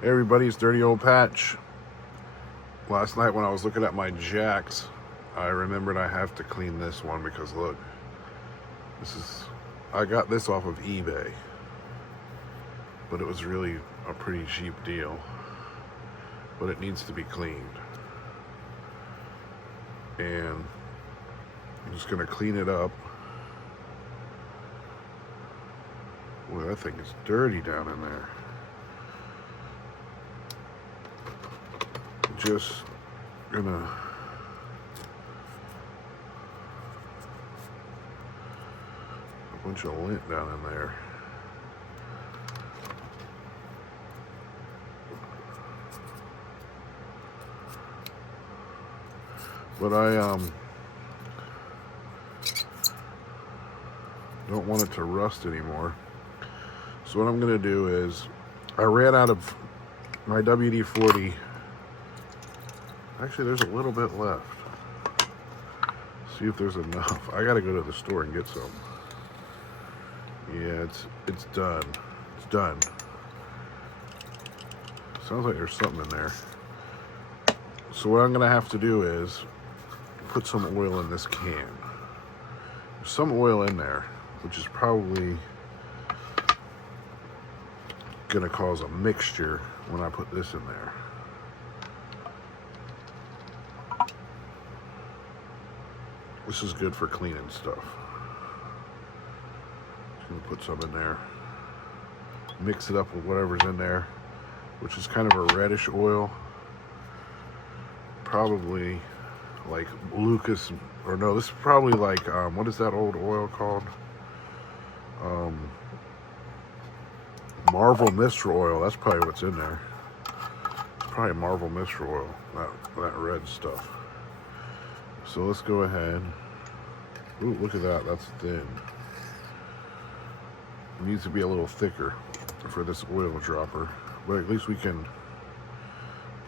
Hey everybody, it's Dirty Old Patch. Last night when I was looking at my jacks, I remembered I have to clean this one because look, I got this off of eBay, but it was really a pretty cheap deal, but it needs to be cleaned. And I'm just gonna clean it up. Boy, that thing is dirty down in there. Just gonna a bunch of lint down in there. But I don't want it to rust anymore. So what I'm gonna do is, I ran out of my WD-40. Actually, there's a little bit left. See if there's enough. I gotta go to the store and get some. Yeah, it's done. It's done. Sounds like there's something in there. So what I'm gonna have to do is put some oil in this can. There's some oil in there, which is probably gonna cause a mixture when I put this in there. This is good for cleaning stuff. Just gonna put some in there. Mix it up with whatever's in there, which is kind of a reddish oil. Probably like Lucas, or no, this is probably like, what is that old oil called? Marvel Mist Oil, that's probably what's in there. It's probably Marvel Mist Oil, that red stuff. So let's go ahead. Ooh, look at that, that's thin. It needs to be a little thicker for this oil dropper, but at least we can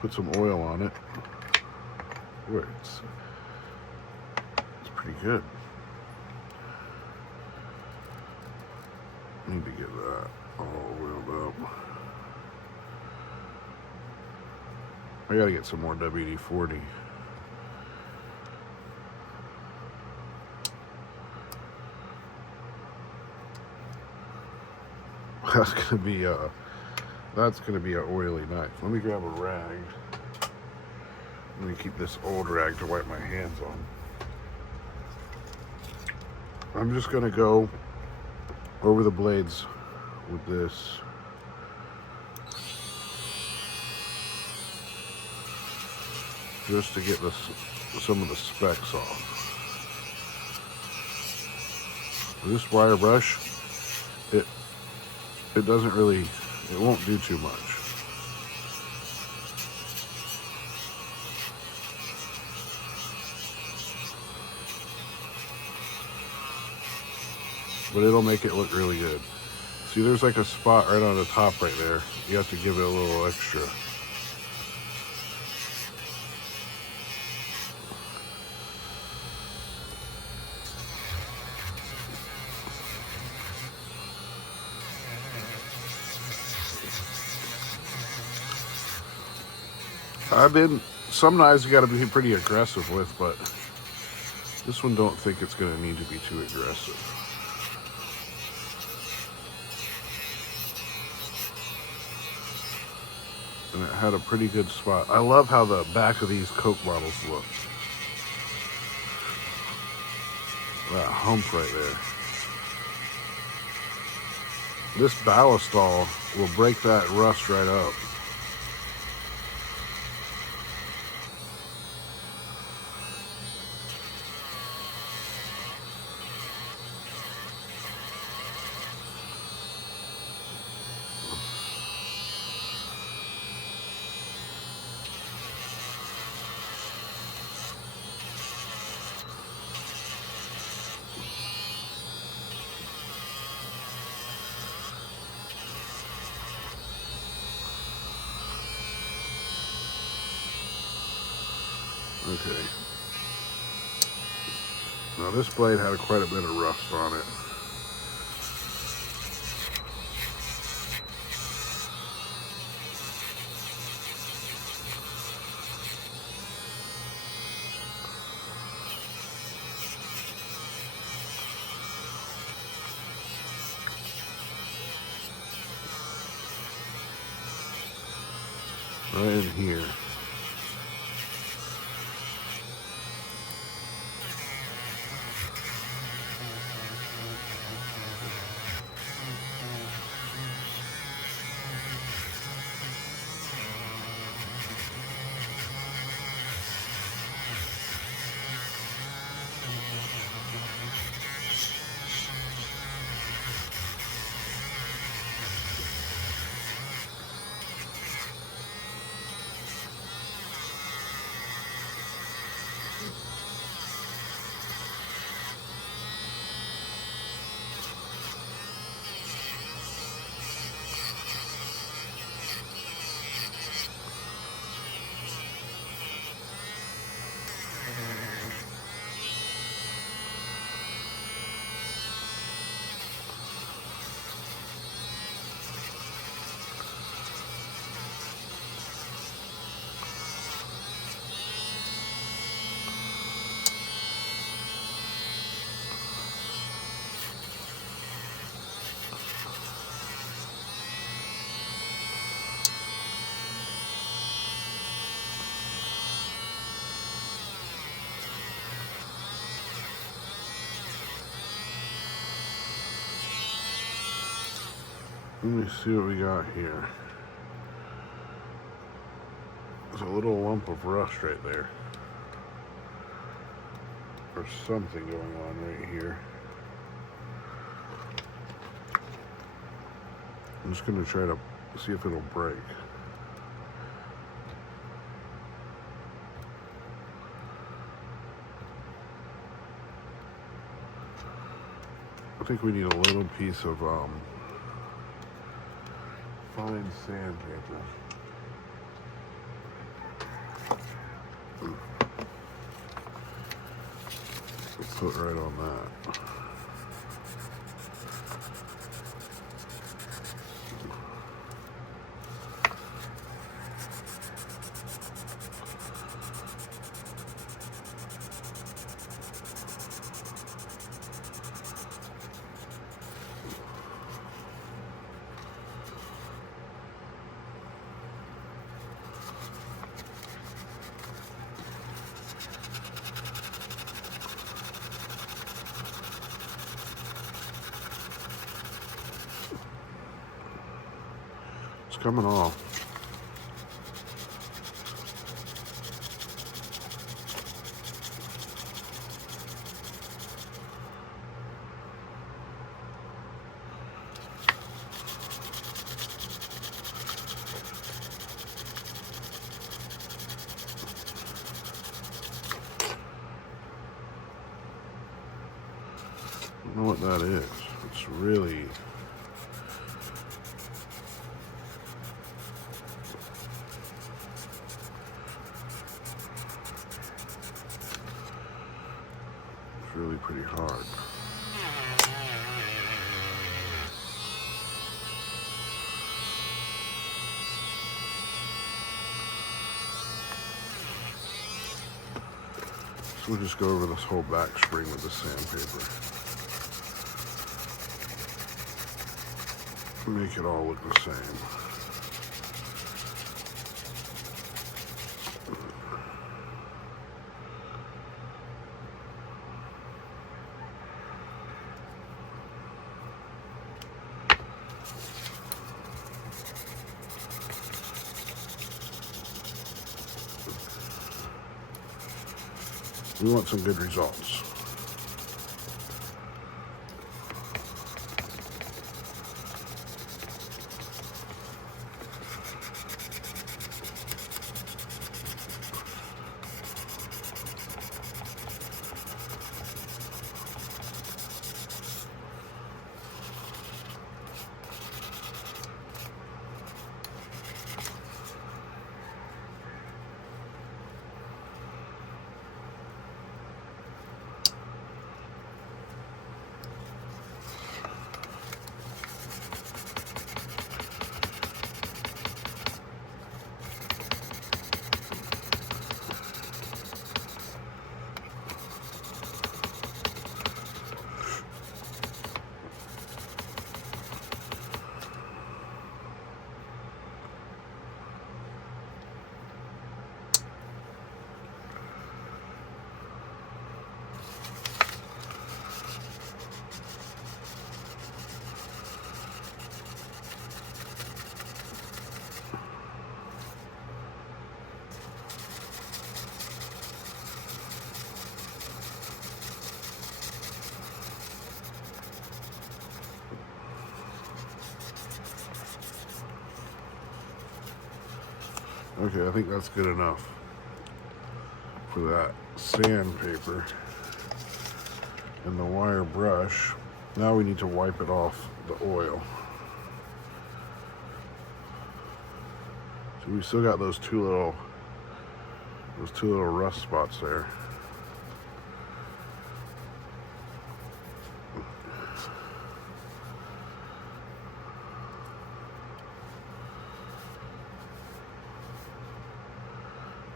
put some oil on it. Boy, it's pretty good. Need to get that all oiled up. I gotta get some more WD-40. That's gonna be an oily knife. Let me grab a rag. Let me keep this old rag to wipe my hands on. I'm just gonna go over the blades with this. Just to get some of the specks off. This wire brush, it doesn't really, it won't do too much. But it'll make it look really good. See, there's like a spot right on the top right there. You have to give it a little extra. Some knives you gotta be pretty aggressive with, but this one don't think it's gonna need to be too aggressive. And it had a pretty good spot. I love how the back of these Coke bottles look. That hump right there. This Ballistol will break that rust right up. Okay. Now this blade had quite a bit of rust on it. right in here. Let me see what we got here. There's a little lump of rust right there. There's something going on right here. I'm just going to try to see if it'll break. I think we need a little piece of fine sandpaper. Let's put right on that. It's coming off. I don't know what that is. It's really pretty hard. So we'll just go over this whole back spring with the sandpaper. Make it all look the same. We want some good results. Okay, I think that's good enough for that sandpaper and the wire brush. Now we need to wipe it off the oil. So we still got those two little rust spots there.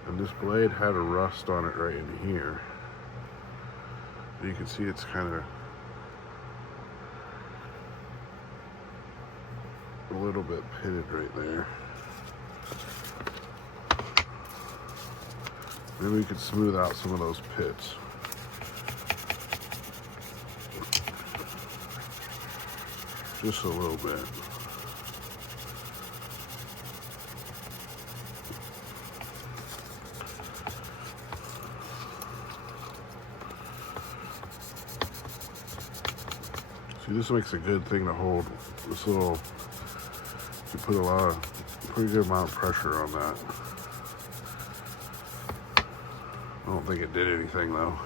And this blade had a rust on it right in here. You can see it's kind of a little bit pitted right there. Maybe we could smooth out some of those pits. Just a little bit. See, this makes a good thing to hold. This little, you put pretty good amount of pressure on that. I don't think it did anything though.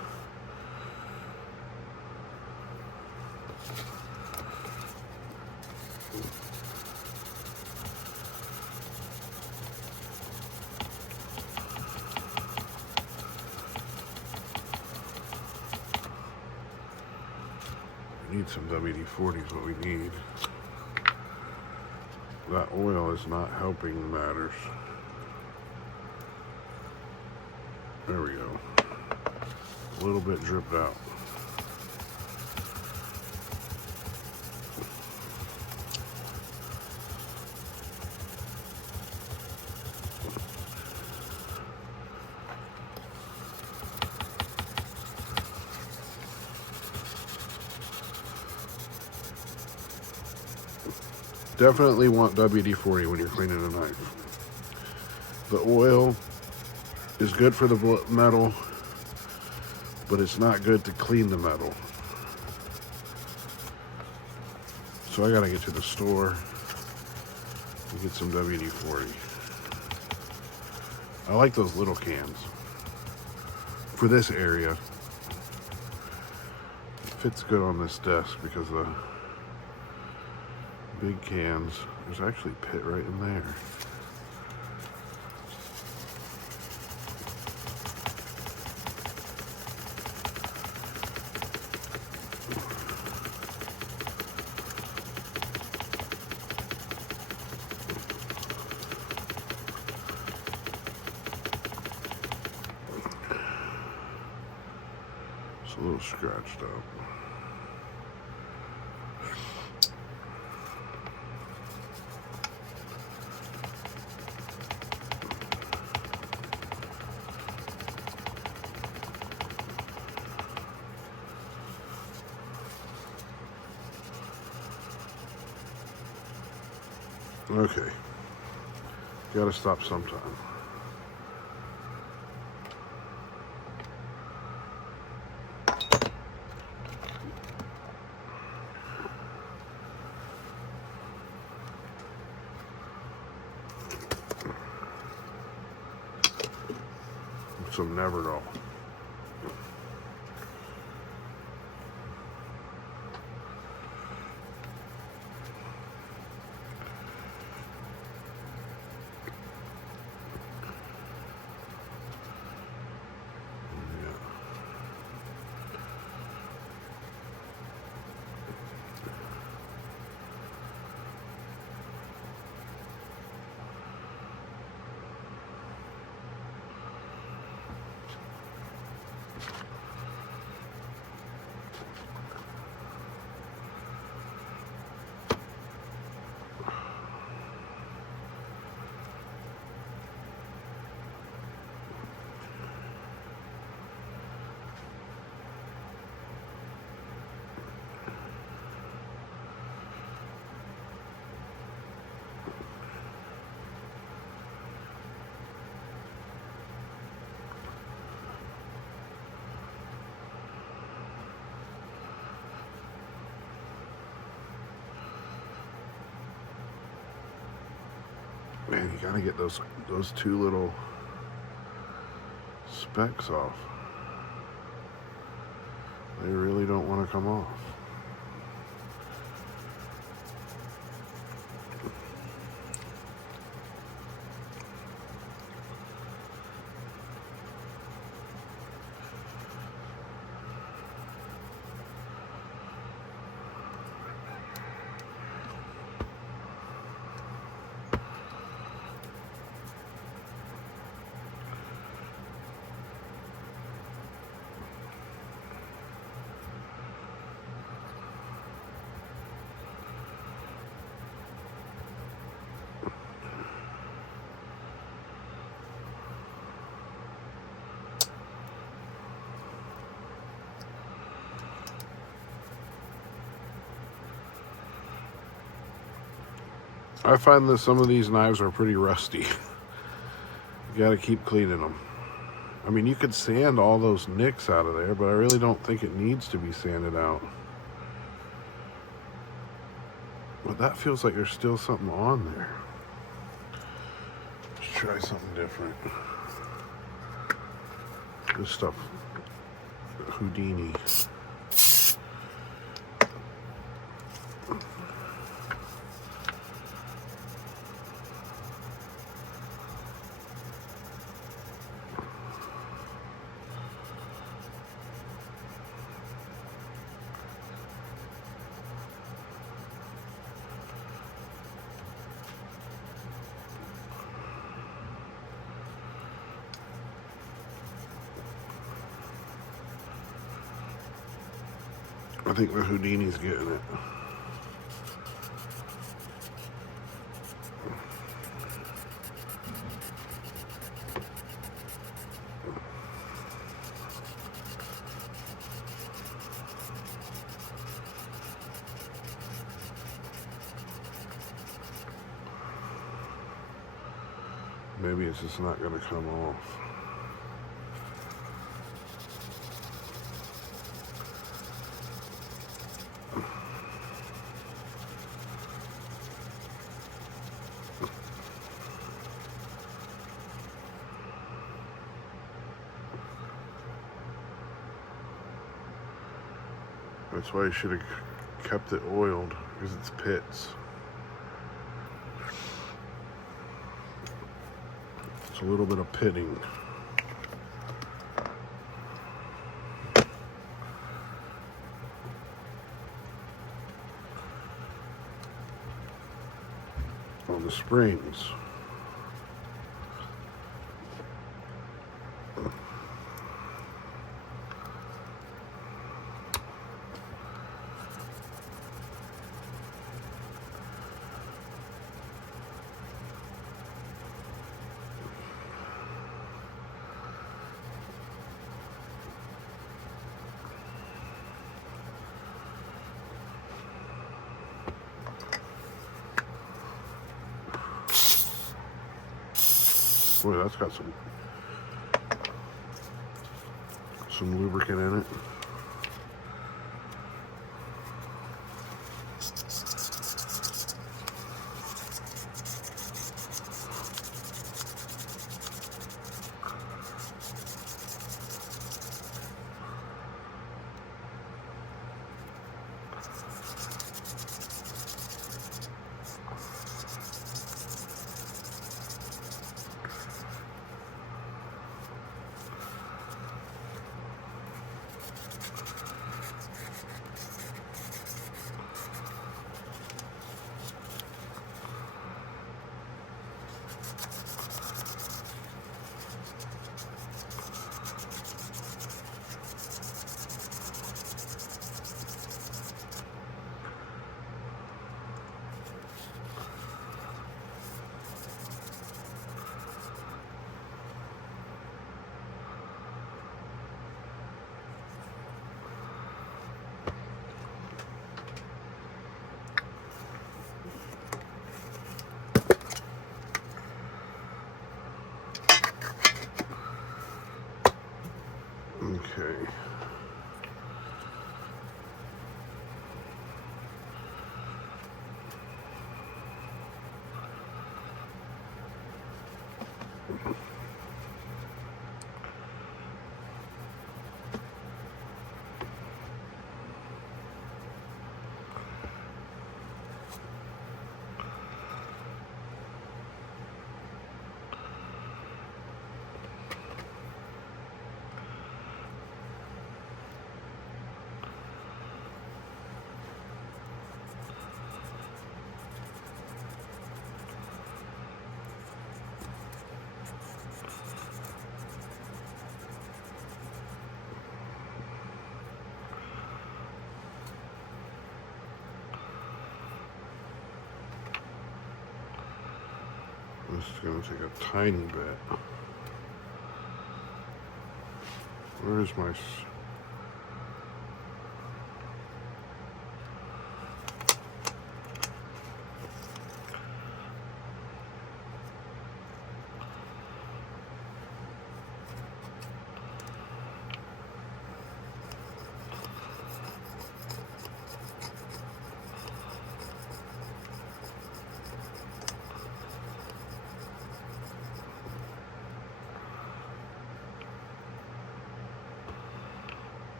We need some WD-40 is what we need. That oil is not helping matters. There we go. A little bit dripped out. Definitely want WD-40 when you're cleaning a knife. The oil is good for the metal, but it's not good to clean the metal. So I gotta get to the store and get some WD-40. I like those little cans. For this area, it fits good on this desk because the big cans, there's actually pit right in there. It's a little scratched up. Okay, gotta stop sometime. Some Neverall. Man, you gotta get those two little specks off. They really don't want to come off. I find that some of these knives are pretty rusty. You gotta keep cleaning them. I mean, you could sand all those nicks out of there, but I really don't think it needs to be sanded out. But that feels like there's still something on there. Let's try something different. This stuff, Houdini. I think the Houdini's getting it. Maybe it's just not going to come off. That's why you should have kept it oiled, because it's pits. It's a little bit of pitting. On the springs. Boy, that's got some lubricant in it. Okay. This is going to take a tiny bit. Where's my...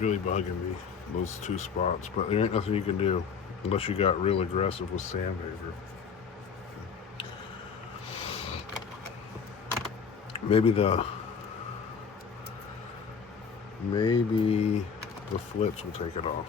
really bugging me, those two spots, but there ain't nothing you can do unless you got real aggressive with sandpaper. Maybe the flitz will take it off.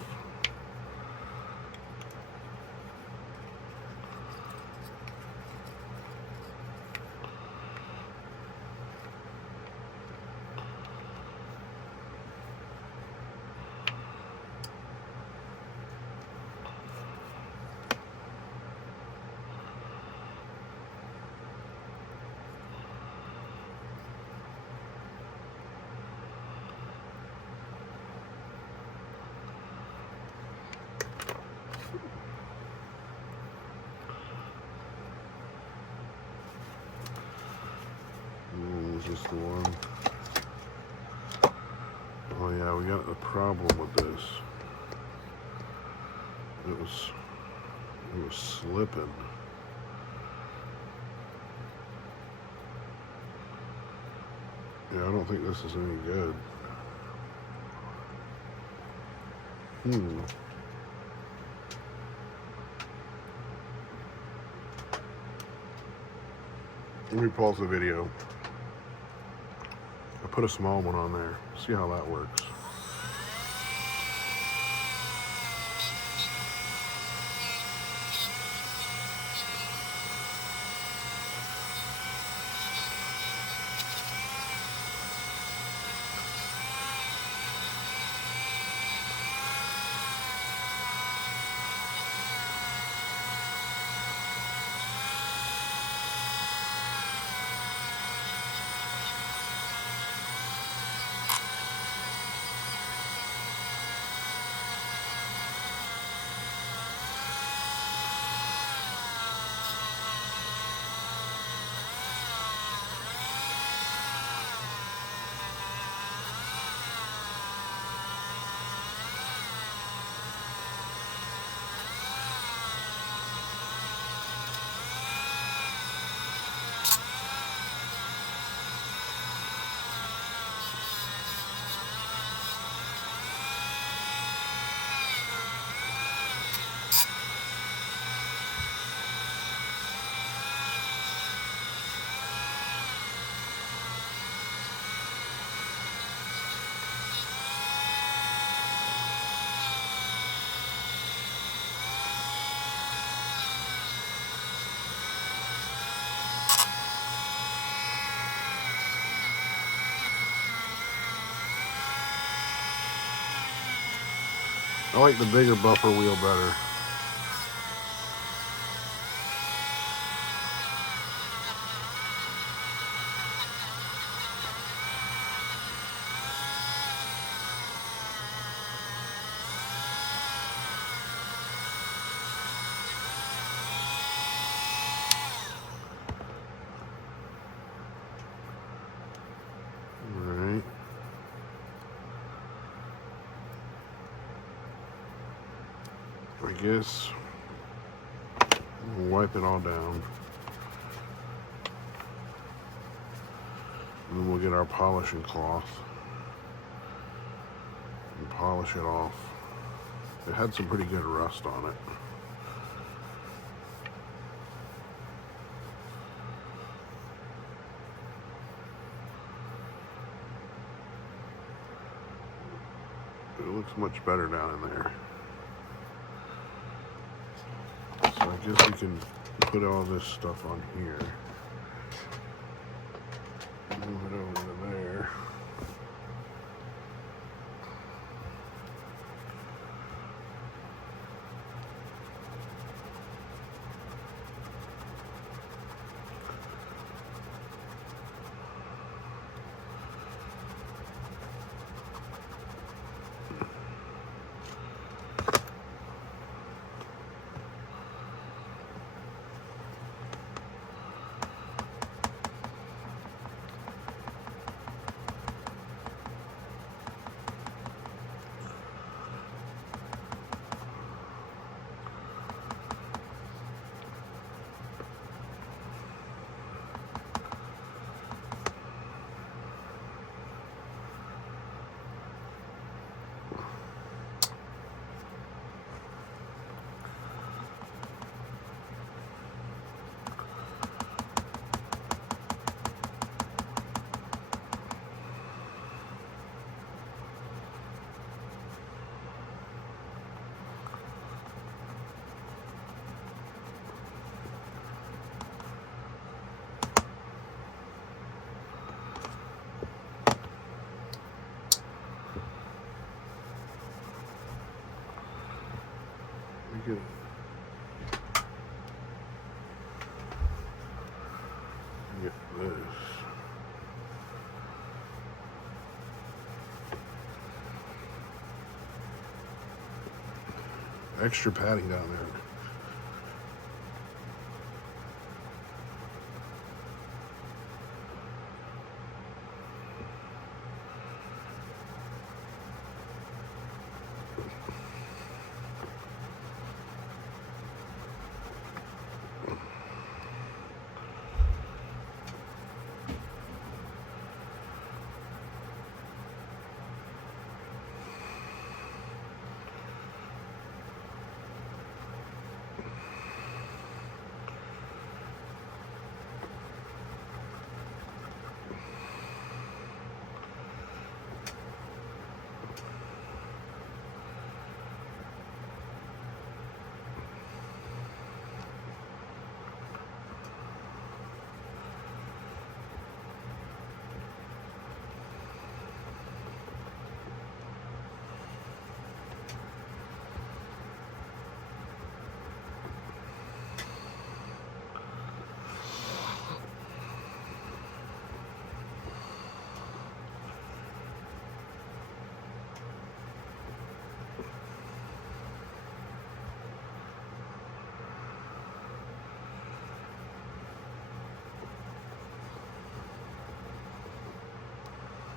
Is the one? Oh yeah, we got a problem with this. It was slipping. Yeah, I don't think this is any good. Let me pause the video. I put a small one on there. See how that works. I like the bigger buffer wheel better. guess we'll wipe it all down. And then we'll get our polishing cloth and polish it off. It had some pretty good rust on it. It looks much better down in there. So I guess we can put all this stuff on here. Move it over to there. Get this. Extra padding down there.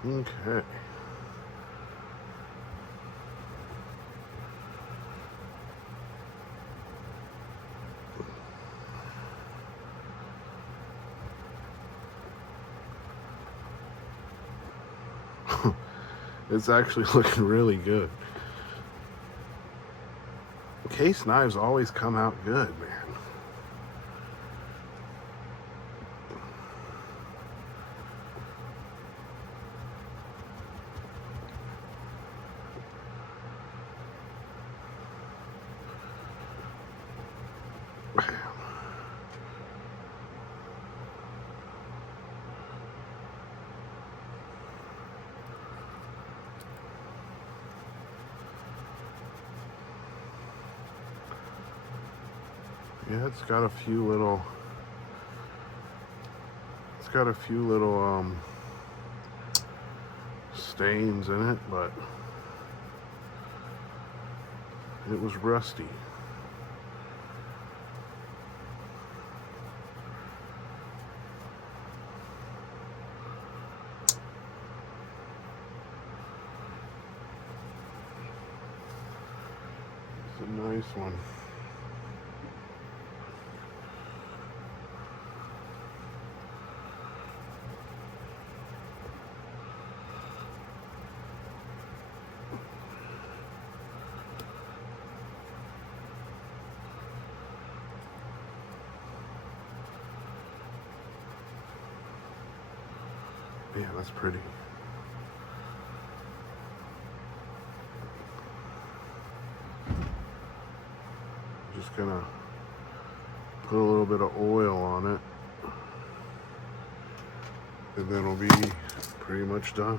Okay. It's actually looking really good. Case knives always come out good, man. Yeah, it's got a few little stains in it, but it was rusty. So Nice one. Yeah, that's pretty. Just gonna put a little bit of oil on it, and then it'll be pretty much done.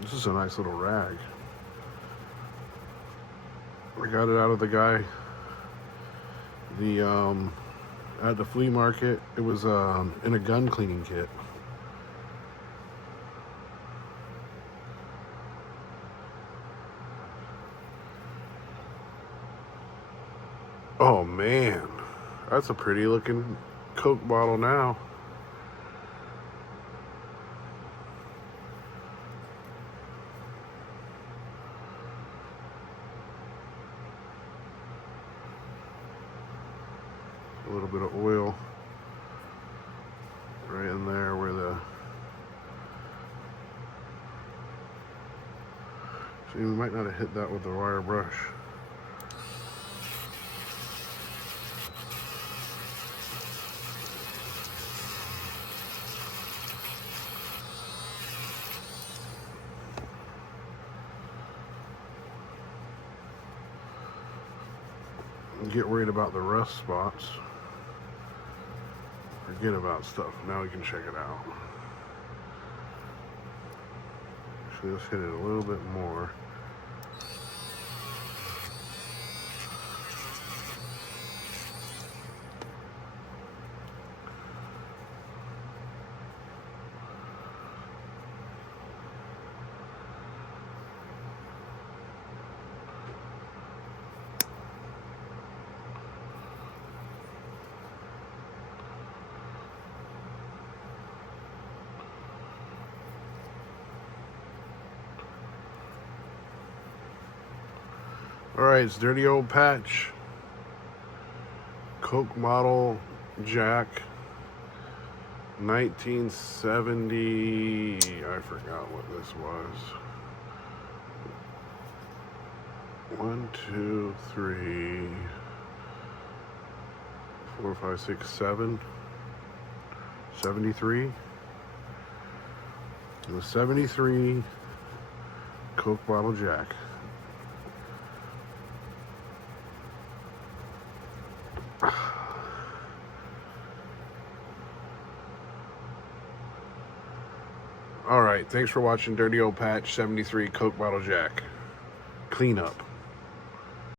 This is a nice little rag. I got it out of the guy at the flea market. It was in a gun cleaning kit. Oh man, that's a pretty looking Coke bottle now. A little bit of oil right in there where the... See, we might not have hit that with the wire brush. Get worried about the rust spots. Forget about stuff. Now we can check it out. Actually, let's hit it a little bit more. Alright, it's Dirty Old Patch. Coke Bottle Jack. 1970. I forgot what this was. 1, 2, 3, 4, 5, 6, 7. 73. It was 73 Coke Bottle Jack. All right, thanks for watching Dirty Old Patch 73 Coke Bottle Jack. Clean up.